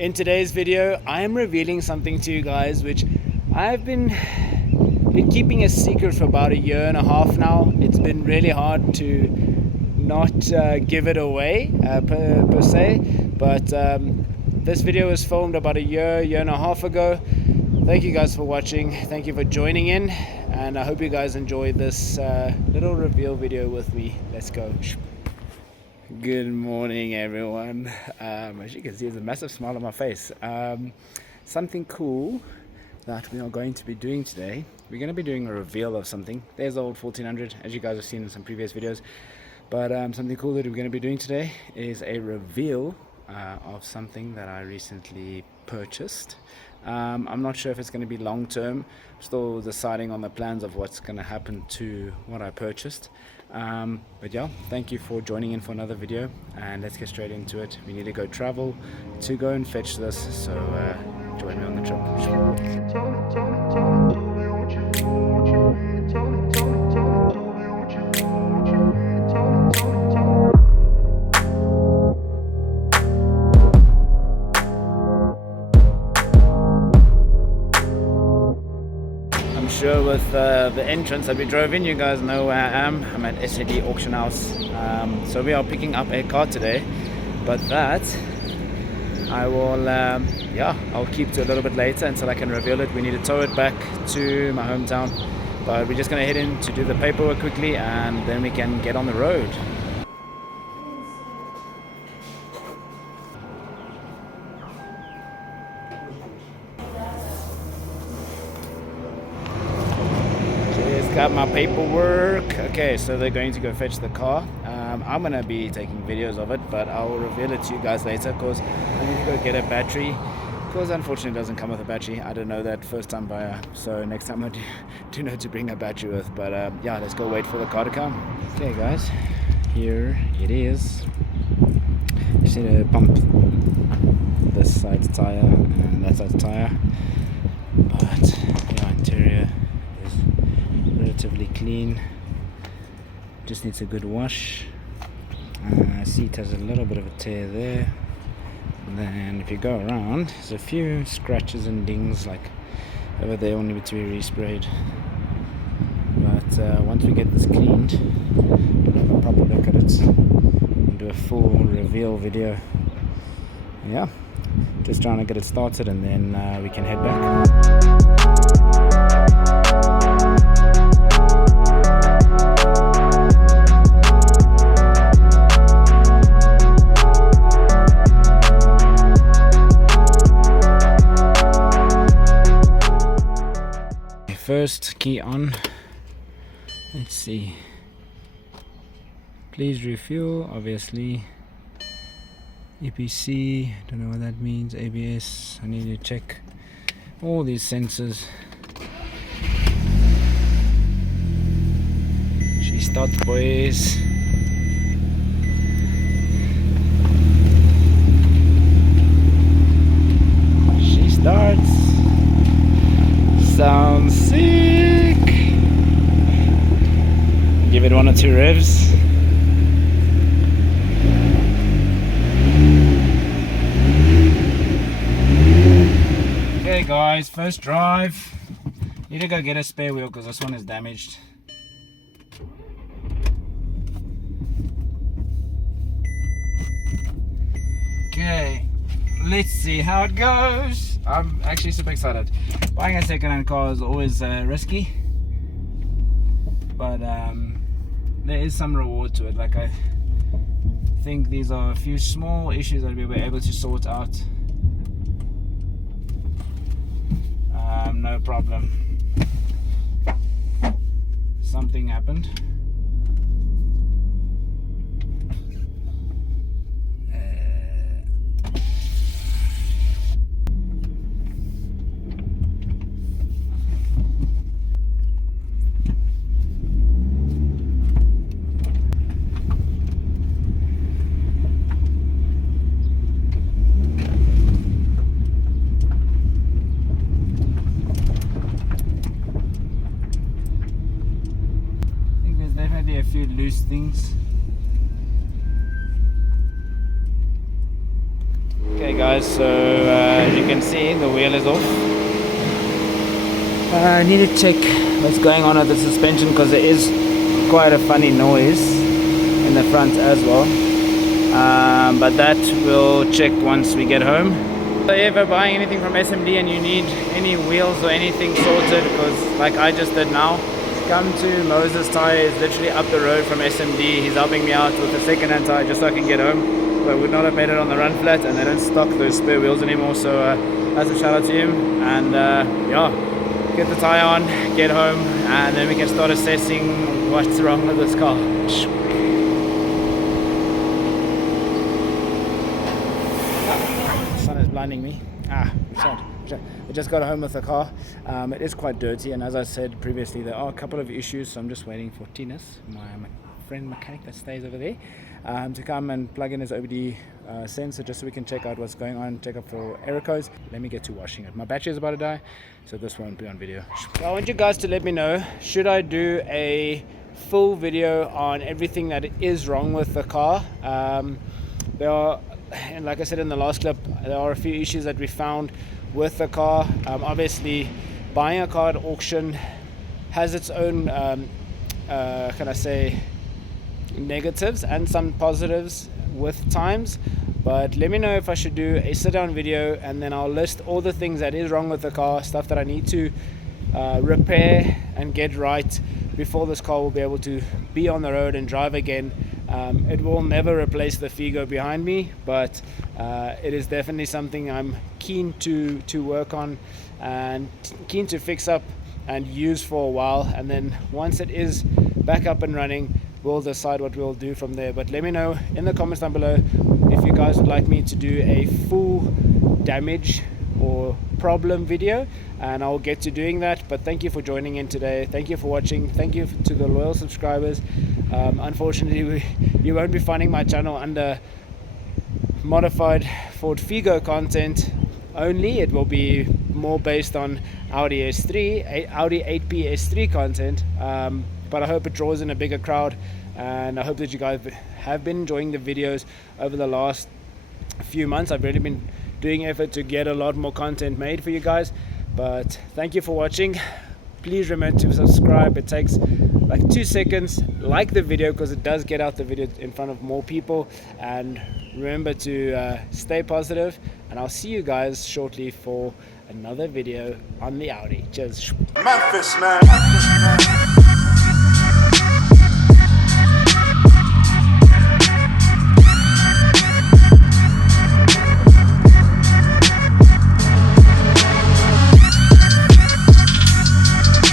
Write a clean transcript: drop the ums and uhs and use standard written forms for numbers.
In today's video, I am revealing something to you guys which I've been keeping a secret for about a year and a half now. It's been really hard to not give it away per se, but this video was filmed about a year and a half ago. Thank you guys for watching. Thank you for joining in, and I hope you guys enjoy this little reveal video with me. Let's go. Good morning, everyone. As you can see, there's a massive smile on my face. Something cool that we are going to be doing today. We're going to be doing a reveal of something. There's the old 1400, as you guys have seen in some previous videos. But something cool that we're going to be doing today is a reveal of something that I recently purchased. I'm not sure if it's going to be long term. I'm still deciding on the plans of what's going to happen to what I purchased. But yeah, thank you for joining in for another video, and let's get straight into it. We need to go travel to go and fetch this, so join me on the trip. Sure, with the entrance that we drove in, you guys know where I am. I'm at SAD Auction House. So we are picking up a car today, but that I will I'll keep to a little bit later until I can reveal it. We need to tow it back to my hometown, but we're just gonna head in to do the paperwork quickly, and then we can get on the road. Got my paperwork. Okay, so they're going to go fetch the car. I'm gonna be taking videos of it, but I will reveal it to you guys later, because I need to go get a battery, because unfortunately it doesn't come with a battery. I didn't know that first time buyer, so next time I do know to bring a battery with. But yeah, let's go wait for the car to come. Okay guys, here it is. Just need to pump this side's tire and that side's tire, but yeah, interior relatively clean, just needs a good wash. Seat has a little bit of a tear there, and then if you go around, there's a few scratches and dings like over there, all need to be resprayed. But once we get this cleaned, we'll have a proper look at it and do a full reveal video. Yeah, just trying to get it started, and then we can head back. First key on. Let's see. Please refuel, obviously. EPC, don't know what that means. ABS, I need to check all these sensors. She starts, boys. She starts. Sounds sick. Give it 1 or 2 revs. Okay guys, first drive. Need to go get a spare wheel because this one is damaged. Okay, let's see how it goes. I'm actually super excited. Buying a second-hand car is always risky, but there is some reward to it. Like, I think these are a few small issues that we were able to sort out. No problem. Something happened. A few loose things. Okay guys, so as you can see, the wheel is off. I need to check what's going on with the suspension because there is quite a funny noise in the front as well. But that we'll check once we get home. So if you're buying anything from SMD and you need any wheels or anything sorted, because like I just did now, come to Moses Tire. Is literally up the road from SMD. He's helping me out with the second-hand tire just so I can get home. But I would not have made it on the run flat, and they don't stock those spare wheels anymore. So that's a shout out to him. And yeah, get the tire on, get home, and then we can start assessing what's wrong with this car. The sun is blinding me. I just got home with the car. It is quite dirty, and as I said previously, there are a couple of issues, so I'm just waiting for Tinas, my friend mechanic that stays over there, to come and plug in his OBD sensor just so we can check out what's going on, check up for error codes. Let me get to washing it. My battery is about to die, so this won't be on video. So I want you guys to let me know, should I do a full video on everything that is wrong with the car? There are, and like I said in the last clip, there are a few issues that we found with the car. Obviously, buying a car at auction has its own, can I say, negatives and some positives with times. But let me know if I should do a sit-down video, and then I'll list all the things that is wrong with the car, stuff that I need to repair and get right before this car will be able to be on the road and drive again. It will never replace the Figo behind me, but it is definitely something I'm keen to work on and keen to fix up and use for a while. And then once it is back up and running, we'll decide what we'll do from there. But let me know in the comments down below if you guys would like me to do a full damage or problem video, and I'll get to doing that. But thank you for joining in today. Thank you for watching. Thank you to the loyal subscribers. Unfortunately, you won't be finding my channel under modified Ford Figo content only. It will be more based on Audi S3, Audi 8P S3 content. But I hope it draws in a bigger crowd, and I hope that you guys have been enjoying the videos over the last few months. I've really been doing effort to get a lot more content made for you guys. But thank you for watching. Please remember to subscribe. It takes like 2 seconds. Like the video because it does get out the video in front of more people. And remember to stay positive, and I'll see you guys shortly for another video on the Audi. Cheers. Memphis, man.